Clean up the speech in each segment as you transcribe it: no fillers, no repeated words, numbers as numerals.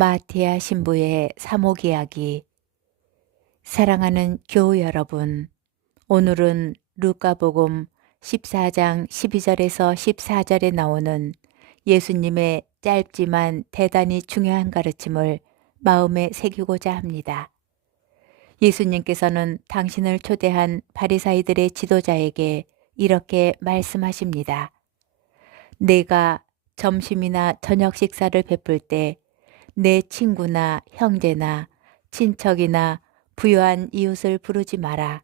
마티아 신부의 사목 이야기. 사랑하는 교우 여러분, 오늘은 루카복음 14장 12절에서 14절에 나오는 예수님의 짧지만 대단히 중요한 가르침을 마음에 새기고자 합니다. 예수님께서는 당신을 초대한 바리사이들의 지도자에게 이렇게 말씀하십니다. 내가 점심이나 저녁 식사를 베풀 때 내 친구나 형제나 친척이나 부유한 이웃을 부르지 마라.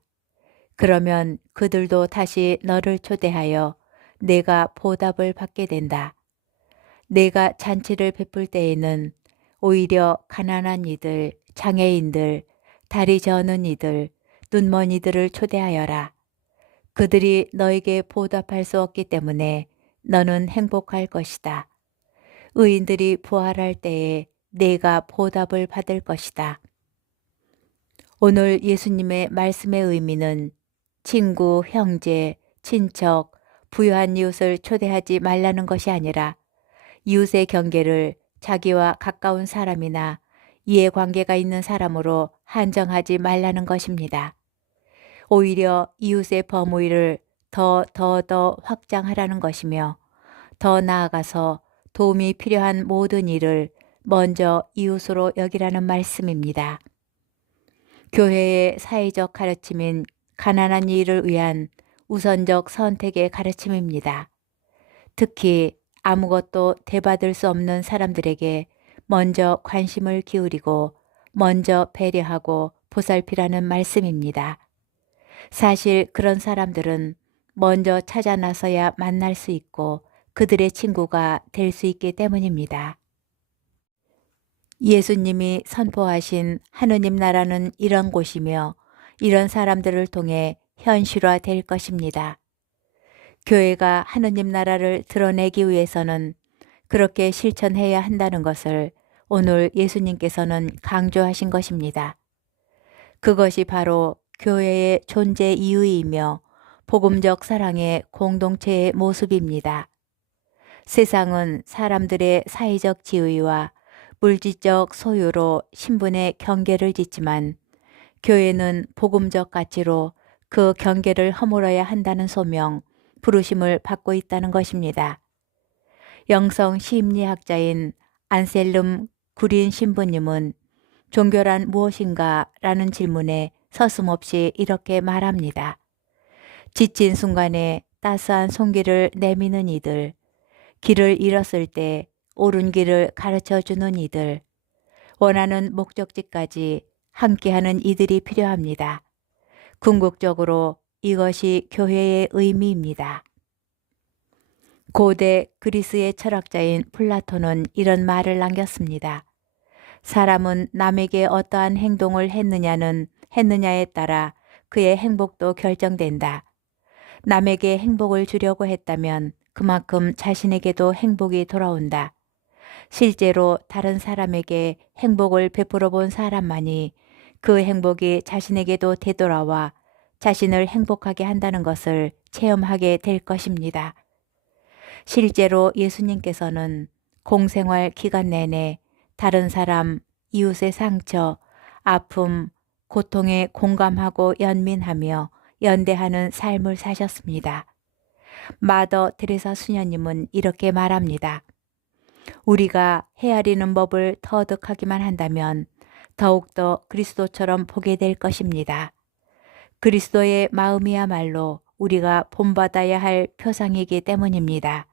그러면 그들도 다시 너를 초대하여 내가 보답을 받게 된다. 내가 잔치를 베풀 때에는 오히려 가난한 이들, 장애인들, 다리 저는 이들, 눈먼 이들을 초대하여라. 그들이 너에게 보답할 수 없기 때문에 너는 행복할 것이다. 의인들이 부활할 때에 내가 보답을 받을 것이다. 오늘 예수님의 말씀의 의미는 친구, 형제, 친척, 부유한 이웃을 초대하지 말라는 것이 아니라 이웃의 경계를 자기와 가까운 사람이나 이해관계가 있는 사람으로 한정하지 말라는 것입니다. 오히려 이웃의 범위를 더 확장하라는 것이며 더 나아가서 도움이 필요한 모든 일을 먼저 이웃으로 여기라는 말씀입니다. 교회의 사회적 가르침인 가난한 이를 위한 우선적 선택의 가르침입니다. 특히 아무것도 대받을 수 없는 사람들에게 먼저 관심을 기울이고 먼저 배려하고 보살피라는 말씀입니다. 사실 그런 사람들은 먼저 찾아 나서야 만날 수 있고 그들의 친구가 될 수 있기 때문입니다. 예수님이 선포하신 하느님 나라는 이런 곳이며 이런 사람들을 통해 현실화될 것입니다. 교회가 하느님 나라를 드러내기 위해서는 그렇게 실천해야 한다는 것을 오늘 예수님께서는 강조하신 것입니다. 그것이 바로 교회의 존재 이유이며 복음적 사랑의 공동체의 모습입니다. 세상은 사람들의 사회적 지위와 물질적 소유로 신분의 경계를 짓지만 교회는 복음적 가치로 그 경계를 허물어야 한다는 소명, 부르심을 받고 있다는 것입니다. 영성 심리학자인 안셀름 구린 신부님은 종교란 무엇인가? 라는 질문에 서슴없이 이렇게 말합니다. 지친 순간에 따스한 손길을 내미는 이들, 길을 잃었을 때 옳은 길을 가르쳐주는 이들, 원하는 목적지까지 함께하는 이들이 필요합니다. 궁극적으로 이것이 교회의 의미입니다. 고대 그리스의 철학자인 플라톤은 이런 말을 남겼습니다. 사람은 남에게 어떠한 행동을 했느냐에 따라 그의 행복도 결정된다. 남에게 행복을 주려고 했다면 그만큼 자신에게도 행복이 돌아온다. 실제로 다른 사람에게 행복을 베풀어 본 사람만이 그 행복이 자신에게도 되돌아와 자신을 행복하게 한다는 것을 체험하게 될 것입니다. 실제로 예수님께서는 공생활 기간 내내 다른 사람, 이웃의 상처, 아픔, 고통에 공감하고 연민하며 연대하는 삶을 사셨습니다. 마더 테레사 수녀님은 이렇게 말합니다. 우리가 헤아리는 법을 터득하기만 한다면 더욱더 그리스도처럼 보게 될 것입니다. 그리스도의 마음이야말로 우리가 본받아야 할 표상이기 때문입니다.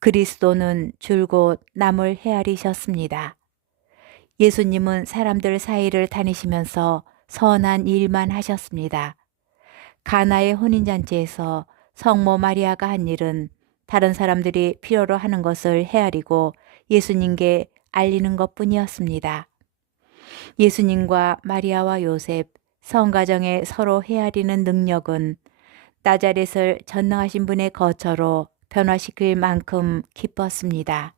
그리스도는 줄곧 남을 헤아리셨습니다. 예수님은 사람들 사이를 다니시면서 선한 일만 하셨습니다. 가나의 혼인잔치에서 성모 마리아가 한 일은 다른 사람들이 필요로 하는 것을 헤아리고 예수님께 알리는 것뿐이었습니다. 예수님과 마리아와 요셉, 성가정에 서로 헤아리는 능력은 나자렛을 전능하신 분의 거처로 변화시킬 만큼 깊었습니다.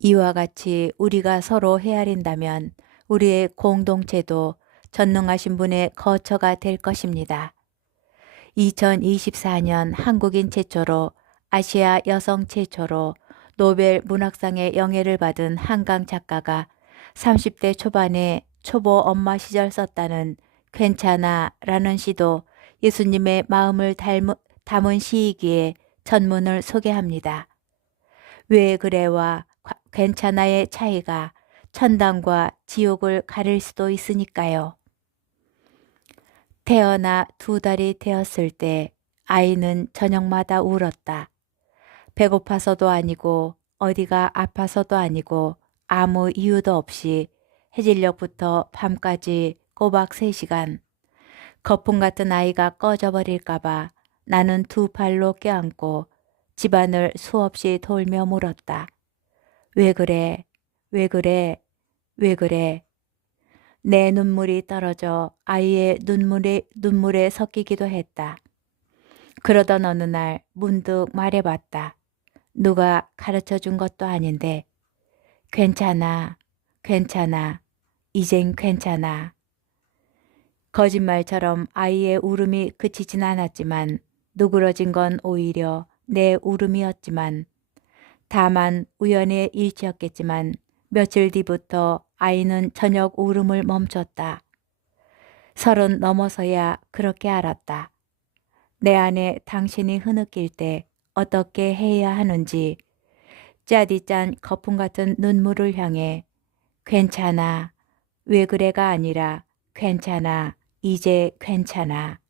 이와 같이 우리가 서로 헤아린다면 우리의 공동체도 전능하신 분의 거처가 될 것입니다. 2024년 한국인 최초로, 아시아 여성 최초로 노벨 문학상의 영예를 받은 한강 작가가 30대 초반에 초보 엄마 시절 썼다는 괜찮아 라는 시도 예수님의 마음을 담은 시이기에 전문을 소개합니다. 왜 그래와 괜찮아의 차이가 천당과 지옥을 가릴 수도 있으니까요. 태어나 2달이 되었을 때 아이는 저녁마다 울었다. 배고파서도 아니고 어디가 아파서도 아니고 아무 이유도 없이 해질녘부터 밤까지 꼬박 3시간. 거품 같은 아이가 꺼져버릴까봐 나는 2팔로 껴안고 집안을 수없이 돌며 물었다. 왜 그래? 왜 그래? 왜 그래? 내 눈물이 떨어져 아이의 눈물에 섞이기도 했다. 그러던 어느 날 문득 말해봤다. 누가 가르쳐 준 것도 아닌데. 괜찮아, 괜찮아, 이젠 괜찮아. 거짓말처럼 아이의 울음이 그치진 않았지만 누그러진 건 오히려 내 울음이었지만 다만 우연의 일치였겠지만 며칠 뒤부터 아이는 저녁 울음을 멈췄다. 30 넘어서야 그렇게 알았다. 내 안에 당신이 흐느낄 때 어떻게 해야 하는지 짜디짠 거품 같은 눈물을 향해 괜찮아, 왜 그래가 아니라 괜찮아, 이제 괜찮아.